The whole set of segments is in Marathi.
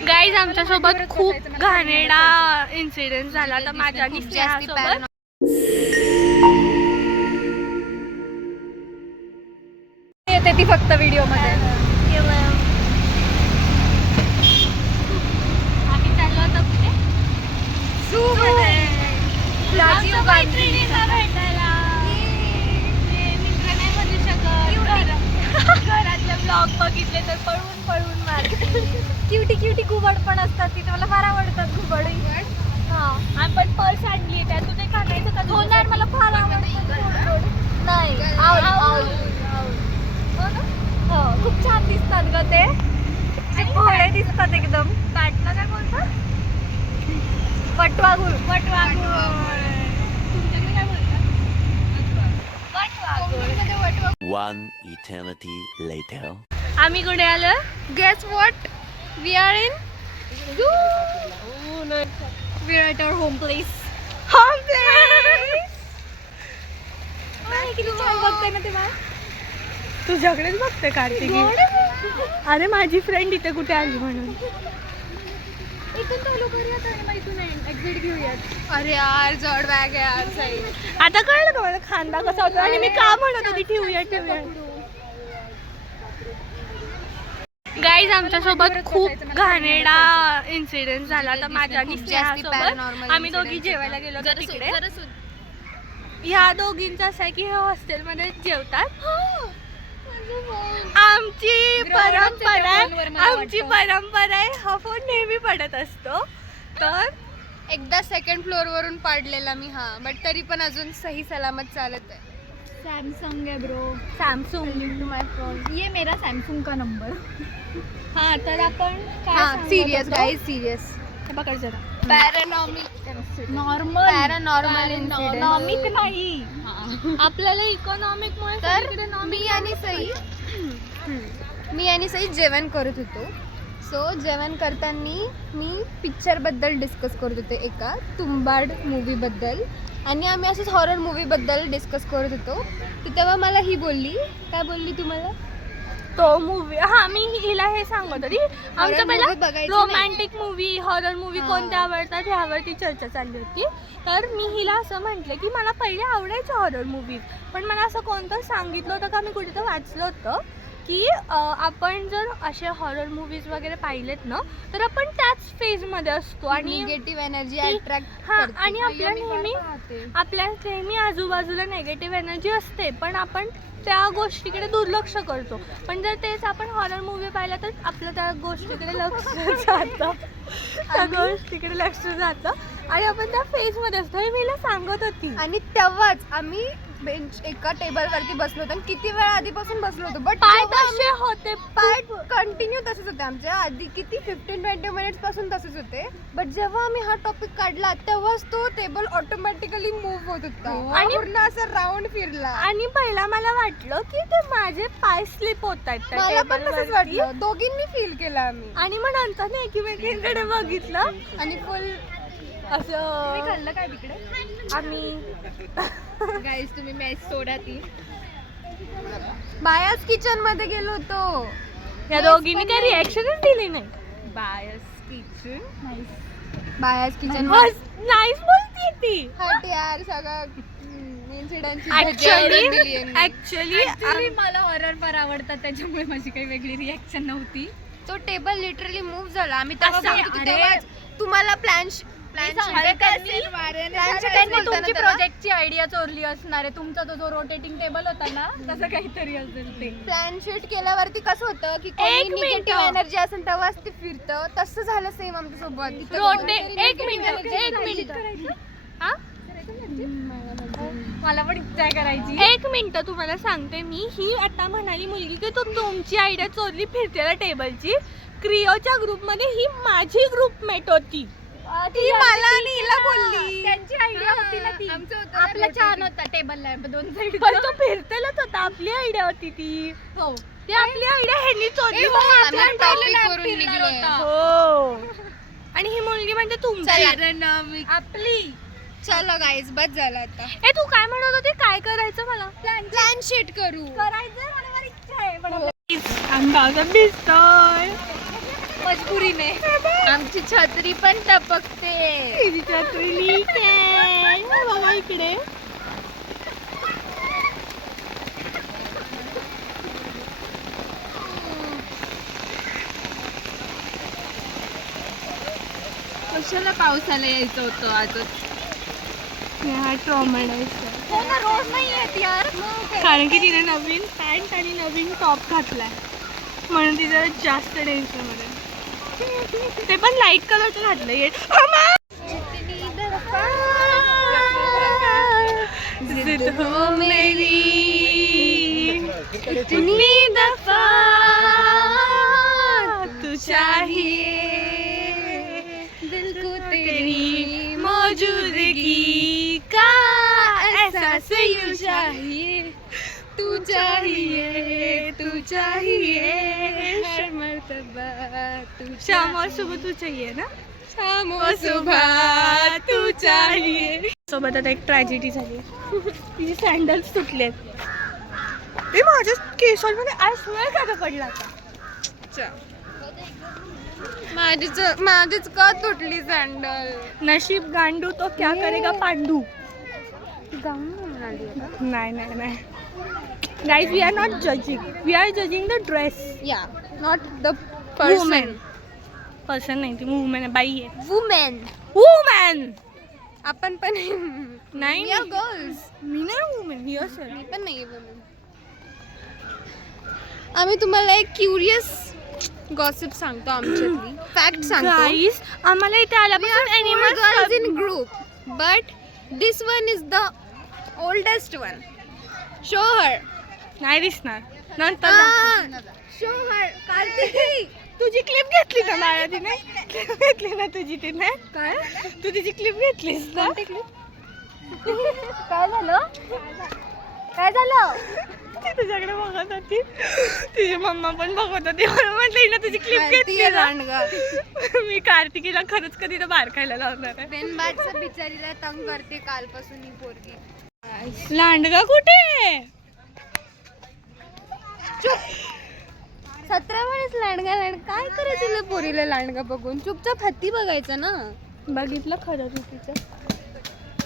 गाईज आमच्या सोबत खूप घाणेरडा इन्सिडेंट झाला तर माझ्या आणि स्नेहासोबत. येते ती फक्त व्हिडिओ मध्ये. आम्ही चाललो होतो कुठे? राजीव मैत्रिणीला भेटायला. मित्र नाही म्हणू शकत. घरातले ब्लॉग बघितले तर पळून पळून मारते. क्युटी क्युटी घुबड पण असतात तिथे, मला फार आवडतात घुबड. हा आपण पर्स आणली त्यात तुझे खाण्याचं का? होणार, मला फार आवडतात. नाही हो, खूप छान दिसतात ग ते. भोळे दिसतात एकदम. बॅटला काय बोलतात? वटवाघूळ. तुमच्याकडे काय बोलतात? वटवाघूळ. One eternity later. आम्ही कुठे आलो? Guess what we are in. We are at our home place. किती छान बघते ना ते बाळ. तुझ्याकडेच बघते कार्तिकी. अरे माझी फ्रेंड इथे कुठे आली म्हणून. इथून चालू करूयात आणि मग इथून एक्झिट घेऊयात. अरे यार जड बॅग आहे यार सही. आता कळलं का मला खांदा कसा होता आणि मी का म्हणत होती ठेवूया. गाईज आमच्या सोबत खूप घाणेरडा इन्सिडेंट झाला तर माझ्या आणि स्नेहासोबत. आम्ही दोघी जेवायला गेलो होतो तिकडे. ह्या दोघींचं असं आहे की हे हॉस्टेलमध्ये जेवतात. आमची परंपरा आहे हा फोन नेहमी पडत असतो. तर एकदा सेकंड फ्लोअर वरून पाडलेला मी हा, बट तरी पण अजून सही सलामत चालत आहे. सॅमसंग है bro. Samsung to my phone. ये मेरा सॅमसंग का नंबर. हा तर आपण हाँ सीरियस गाइस सीरियस. पकड जरा. पॅरानॉर्मल इकॉनॉमिक नाही आपल्याला इकॉनॉमिक मुळे तर मी आणि सई जेवण करत होतो. सो जेवण करताना मी पिक्चरबद्दल डिस्कस करत होते, एका तुंबाड मूवीबद्दल. आणि आम्ही असंच हॉरर मूवीबद्दल डिस्कस करत होतो. तर तेव्हा मला ही बोलली. काय बोलली तुम्हाला? तो मूवी. हा मी हिला हे सांगत होती आमचं movie पहिला बघायची रोमॅन्टिक मूवी हॉरर मूवी हा. कोणत्या आवडतात ह्यावरती चर्चा चालली होती. तर मी हिला असं म्हटलं की मला पहिले आवडायचं हॉरर मूवीज, पण मला असं कोणतं सांगितलं होतं का मी कुठे तर वाचलं होतं की आपण जर असे हॉरर मूवीज वगैरे पाहिलेत ना तर आपण त्याच फेजमध्ये असतो आणि निगेटिव्ह एनर्जी ती- अट्रॅक्ट हा आणि आपल्या नेहमी आजूबाजूला नेगेटिव्ह एनर्जी असते, पण आपण त्या गोष्टीकडे दुर्लक्ष करतो. पण जर तेच आपण हॉरर मूवी पाहिला तर आपलं त्या गोष्टीकडे लक्ष जातं. त्या गोष्टीकडे लक्ष जातं आणि आपण त्या फेजमध्ये असतो. हे मी हिला सांगत होती. आणि तेव्हाच आम्ही बेंच एका टेबलवरती बसलो होतो आणि किती वेळ आधीपासून बसलो होतो. बट पाय तसे होते. पाय कंटिन्यू तसेच होते आमच्या आधी. किती 15-20 मिनिट्स पासून तसेच होते. बट जेव्हा आम्ही हा टॉपिक काढला तेव्हाच तो टेबल ऑटोमॅटिकली मूव्ह होत होता आणि पूर्ण असं राऊंड फिरला. आणि पहिला मला वाटलं की ते माझे पाय स्लिप होत आहेत त्या मला पण तसंच टेबलवरती. वाटलं. दोघींनी फील केलं आम्ही. आणि मग नंतर एकमेकींकडे बघितलं आणि फुल असं. खाल्लं काय तिकडे? आम्ही गाईस तुम्ही मॅच सोडा ती. बायाच किचन मध्ये गेलो होतो. या दोघींनी काही रिॲक्शनच दिली नाही. बायाच किचन नाहीच बोलती ती. हट यार सगळं इन्सिडेंट. ऍक्च्युली मला हॉरर फार आवडतात त्याच्यामुळे माझी काही वेगळी रिॲक्शन नव्हती. तो टेबल लिटरली मूव्ह झाला. आम्ही तेव्हा असं, बोलत होतो अरे. तेव्हाच तुम्हाला प्लॅन तुमची प्रोजेक्टची आयडिया चोरली असणार आहे. तुमचा तो जो रोटेटिंग टेबल होता ना तसं काहीतरी असेल ते. प्लॅन शीट केल्यावरती कसं होतं की एक मिनिट. निगेटिव्ह एनर्जी असेल तेव्हाच ते फिरतं. तसं झालं सेम आमच्या सोबत. एक मिनिट हा मला पण इच्छा करायची. एक मिनिट तुम्हाला सांगते मी. ही आता म्हणाली मुलगी की तुमची आयडिया चोरली फिरतेला टेबलची. क्रिओच्या ग्रुपमध्ये ही माझी ग्रुपमेट होती. ती मला आणि हिला बोलली. त्यांची आयडिया होती ना ती. आपला छान होता टेबल लॅम्प दोन साईड. पण तो फिरतेलाच होता. आपली आयडिया होती ती. हो ती आपली आयडिया ह्यांनी चोरली. हो. आणि ही मुलगी म्हणजे तुमची आपली. चलो गाईज बस झालं आता. ए तू काय म्हणत होती? काय करायचं मला? प्लॅन शीट करू. करायचं मला इच्छा आहे पण आंबा दिसतोय. मजबुरीने आमची छत्री पण टपकते. बघा इकडे कशाला पावसाला यायचं होतं आजच. हा ट्रॉमेडाइज हो ना, रोज नाही येत यार. कारण की तिने नवीन पॅन्ट आणि नवीन टॉप घातलाय म्हणून तिचं जास्त टेन्शन मध्ये. ते पण लाईट कलरचं घातलंय. जिद हो मेरी इतनी दफा तू चाहिए दिल को तेरी मौजूदगी का एहसास यूं चाहिए तू चाहिए तू चाहिए हर मर्तबा तू शाम और सुबह तू चाहिए ना. शाम ओ सुबह तू चाहिए. सोबत आता एक ट्रॅजेडी झाली. तिचे सँडल्स तुटलेत. ते माझ्या केसांमध्ये आज वेळ का पडला आता. माझीच का तुटली सँडल. नशीब गांडू तो क्या करेगा पांडू. नाही नाही नाही guys we are not judging. We are judging the dress. या नॉट द वुमेन. पर्सन नाही ती वुमेन आहे. बाई आहे. वुमेन. वुमॅन. आपण पण नाही We are girls. मी नाही वुमेन. यस मी पण नाही वुमेन. आम्ही तुम्हाला एक क्युरियस गॉसिप सांगतो आमच्यातली फॅक्ट सांगतो. गाईज आम्हाला इथे आल्यापासून girls animals in group but this one is the oldest one. Show her. नाही दिसणार नंतर. Show her. कार्तिकी. तुझी क्लिप घेतली ना बाळा तिने. क्लिप घेतली ना तुझी तिने. काय तू तिची क्लिप घेतलीस ना. काय झालं. काय झालं. ती तुझ्याकडे बघत होती. तिची मम्मा पण बघत होती म्हणून म्हटलं हिनं तुझी क्लिप घेतली ना. लांडगा. मी कार्तिकीला खरंच कधी तर बाहेर खायला लावणार आहे. बेनबादचं बिचारीला तंग करते कालपासून ही पोरगी. लांडगा कुठे. 17 वेळेस लांडगा काय करायचं तुला पोरीला लांडगा बघून. चुपचाप हत्ती बघायचं ना. बघितलं खरं तू तिचं.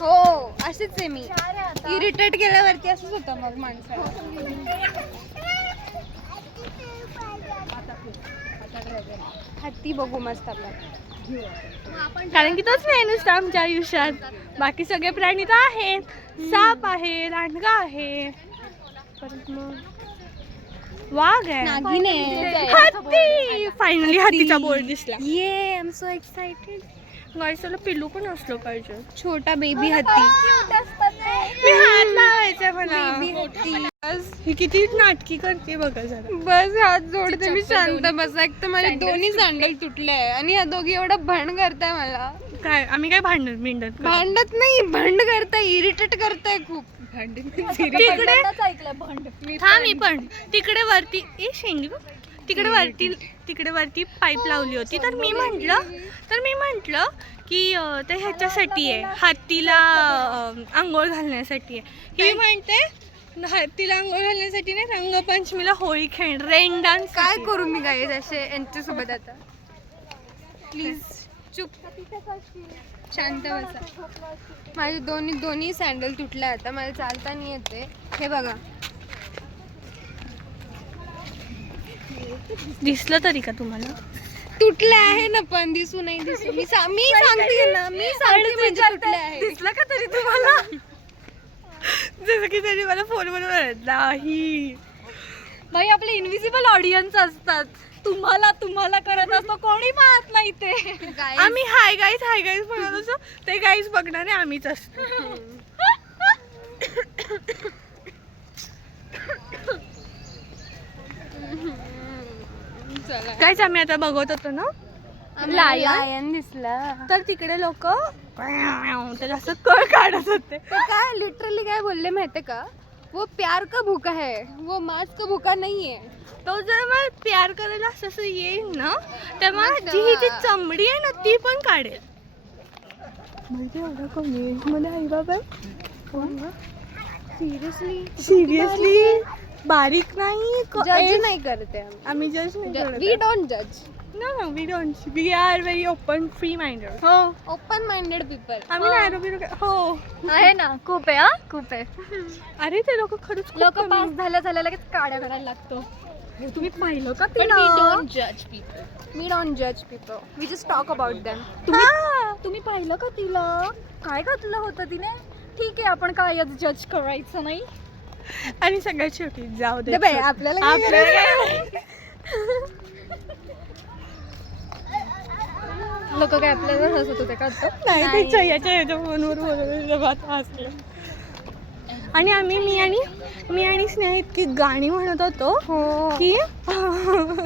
हो अशीच आहे मी. इरिटेट केल्यावरती असंच होतं मग माणसाला. हत्ती बघू मस्त आपण. कारण की तोच नाही नुसतं आमच्या आयुष्यात. बाकी सगळे प्राणी तर आहेत. साप आहे. लांडगा आहे. परत मग वाघ आहे. नागिन आहे. हत्ती. फायनली हत्तीचा बोर्ड दिसला. ये आय एम सो एक्साइटेड. गाईला पिल्लू पण असलो पाहिजे. छोटा बेबी हत्ती. मी हात लावायचा मला. बेबी हत्ती. ही किती नाटकी करते बघा जरा. बस हात जोडते मी शांत बसा. एक तर माझे दोन्ही सँडल तुटले आहे आणि या दोघी एवढं भंड करताय मला. काय आम्ही काय भांडत भांडत नाही भंड करताय. इरिटेट करताय खूप. तिकडे हा मी पण तिकडे वरती शेंगी बघ. तिकडे वरती पाईप लावली होती. तर मी म्हंटल की ते ह्याच्यासाठी आहे. हत्तीला आंघोळ घालण्यासाठी आहे. ही म्हणते हत्तीला आंघोळ घालण्यासाठी नाही रंगपंचमीला होळी खेळ रेन डान्स. काय करू मी गाईज असे यांच्यासोबत आता. प्लीज चुप शांत बसा. माझे दोन्ही सँडल तुटले. आता मला चालता नाही येते. हे बघा. दिसलं तरी का तुम्हाला. तुटले आहे ना पण दिसू नाही दिसू. मी सांगते ना. मी सांगते म्हणजे तुटले आहे. दिसलं का तरी तुम्हाला. जसं की तरी मला फोनवर म्हणत नाही. बाई आपले इनविजिबल ऑडियन्स असतात. तुम्हाला करत असतो कोणी पाहत नाही ते. आम्ही हाय गाईज म्हणत असतो. ते गाईज बघणारे आम्हीच असतो. काहीच आम्ही आता बघत होतो ना लायन दिसला. तर तिकडे लोक त्याला असं कळ काढत होते. तो काय लिटरली काय बोलले माहितीये का. वो प्यार का भूखा है वो मांस का भूखा नहीं है. तो जर मला प्यार करायला असं येईल ना तेव्हा जी ही जी चमडी आहे ना ती पण काढेल. म्हणजे एवढं कमी मध्ये आई बाबा. सिरियसली बारीक नाही. जज नाही करते आम्ही जज नाही करत. वी डोंट जज. No, we don't. We are very open, free-minded. हो ओपन माइंडेड पीपल आम्ही नाही आरोपी हो. आहे ना खूप आहे खूप आहे अरे ते लोक खरंच खूप लोक कमी. पास झाल्या लगेच काड्या करायला लागतो तुम्ही पाहिलं का We तिला? don't judge people. We just talk about them. तुम्ही पाहिलं का तिला काय घातलं होतं तिने ठीक आहे आपण काय जज करायचं नाही आणि सगळ्यात शेवटी जाऊ दे बाई, आपल्याला काय आपल्याला लोक काय आपल्याला हसत होते का आता? नाही त्याच्या याच्या फोनवर बोलत हसलं. आणि आम्ही मी आणि स्नेहा इतकी गाणी म्हणत होतो की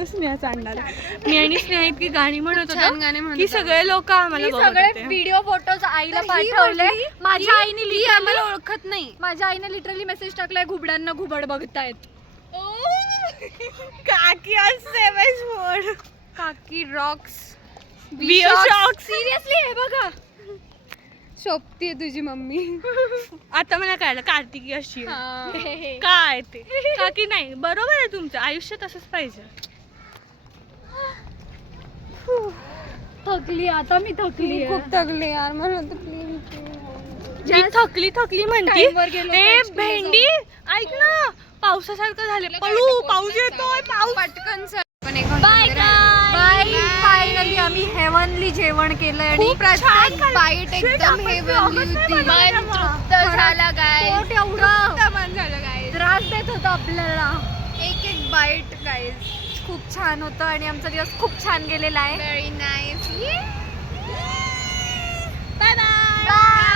स्नेहा सांगणार मी आणि स्नेहा इतकी गाणी म्हणत छान गाणी होतो म्हणत की होतो. सगळे लोक आम्हाला बघत सगळे होते. व्हिडिओ फोटोज आईला तर ही पाठवले बोलली, माझ्या आईने ही literally- आम्हाला ओळखत नाही. माझ्या आईने लिटरली मेसेज टाकलाय घुबडांना घुबड बघतायत काकी आज सेवेज मोड काकी Roxx We are shocked. Seriously हे बघा शोभतीये तुझी मम्मी आता मला कळलं कार्तिकी अशी आहे. हा. काय ते काकी नाही बरोबर आहे तुमचं आयुष्य तसंच पाहिजे. थकली आता मी थकली खूप थकली यार मला जी थकली म्हणती Time वर गेलो, ए catch केलं भेंडी ऐक ना पावसासारखं झालं पळू पाऊस येतोय पाऊस पटकन बाय बाय फायनली आम्ही हेवनली जेवण केलंय आणि खूप छान प्रत्येक खाल्लं. बाईट एकदम आपण हेवनली vlogच नाही होती बनवला मन मग. तृप्त झाला गाईज पोट एवढं त्रास देत होता आपल्याला एक एक बाईट गाईज खूप छान होतं आणि आमचा दिवस खूप छान गेलेला आहे व्हेरी नाईस बाय बाय